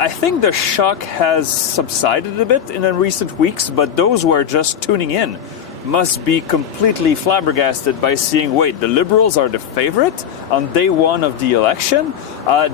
I think the shock has subsided a bit in the recent weeks, but those who are just tuning in must be completely flabbergasted by seeing, wait, the Liberals are the favorite on day one of the election?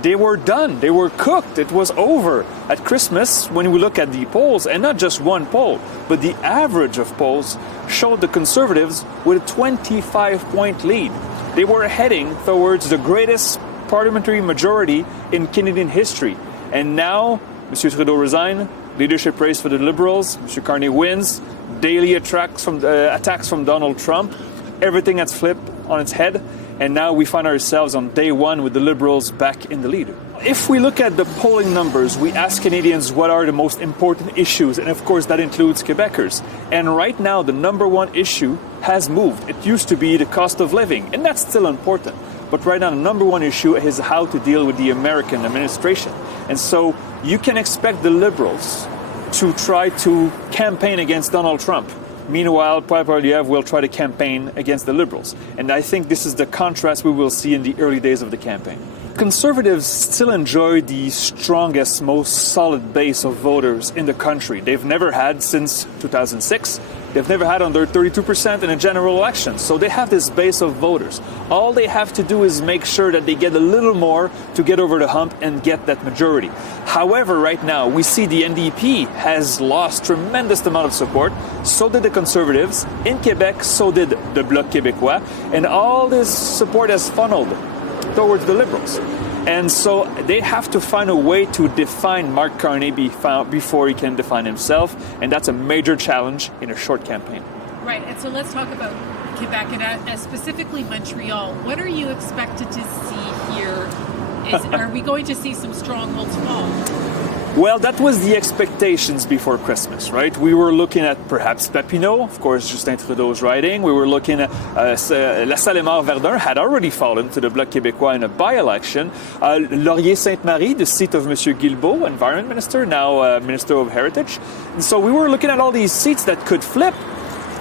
They were done. They were cooked. It was over. At Christmas, when we look at the polls, and not just one poll, but the average of polls showed the Conservatives with a 25-point lead. They were heading towards the greatest parliamentary majority in Canadian history. And now, M. Trudeau resigned, leadership race for the Liberals, M. Carney wins, daily attacks from Donald Trump, everything that's flipped on its head, and now we find ourselves on day one with the Liberals back in the lead. If we look at the polling numbers, we ask Canadians what are the most important issues, and of course that includes Quebecers. And right now, the number one issue has moved. It used to be the cost of living, and that's still important. But right now, the number one issue is how to deal with the American administration. And so you can expect the Liberals to try to campaign against Donald Trump. Meanwhile, Paul Poilievre will try to campaign against the Liberals. And I think this is the contrast we will see in the early days of the campaign. Conservatives still enjoy the strongest, most solid base of voters in the country. They've never had since 2006. They've never had under 32% in a general election. So they have this base of voters. All they have to do is make sure that they get a little more to get over the hump and get that majority. However, right now, we see the NDP has lost tremendous amount of support. So did the Conservatives. In Quebec, so did the Bloc Québécois. And all this support has funneled towards the Liberals. And so they have to find a way to define Mark Carney before he can define himself. And that's a major challenge in a short campaign. Right. And so let's talk about Quebec and specifically Montreal. What are you expected to see here? Are we going to see some strongholds fall? Well, that was the expectations before Christmas, right? We were looking at perhaps Papineau, of course, Justin Trudeau's riding. We were looking at La Salle-et-Mort-Verdun had already fallen to the Bloc Québécois in a by-election. Laurier-Sainte-Marie, the seat of M. Guilbeault, Environment Minister, now Minister of Heritage. And so we were looking at all these seats that could flip.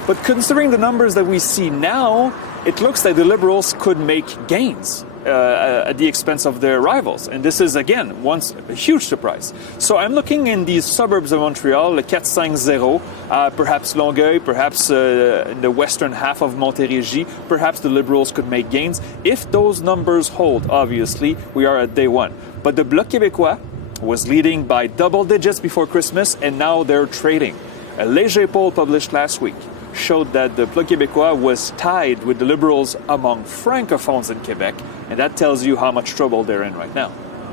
But considering the numbers that we see now, it looks like the Liberals could make gains at the expense of their rivals. And this is, again, once a huge surprise. So I'm looking in these suburbs of Montreal, Le 450, perhaps Longueuil, perhaps in the western half of Montérégie, perhaps the Liberals could make gains. If those numbers hold, obviously, we are at day one. But the Bloc Québécois was leading by double digits before Christmas, and now they're trading. A Léger poll published last week showed that the Bloc Québécois was tied with the Liberals among francophones in Quebec, and that tells you how much trouble they're in right now.